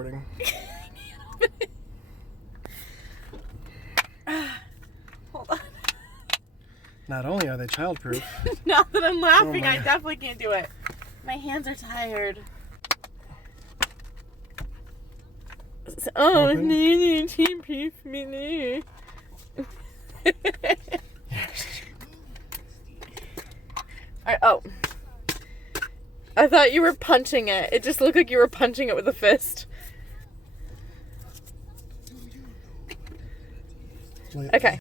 recording. Hold on. Not only are they childproof. Now that I'm laughing, my I God. definitely can't do it. My hands are tired. Oh, Open. me. Oh. I thought you were punching it. It just looked like you were punching it with a fist. Okay.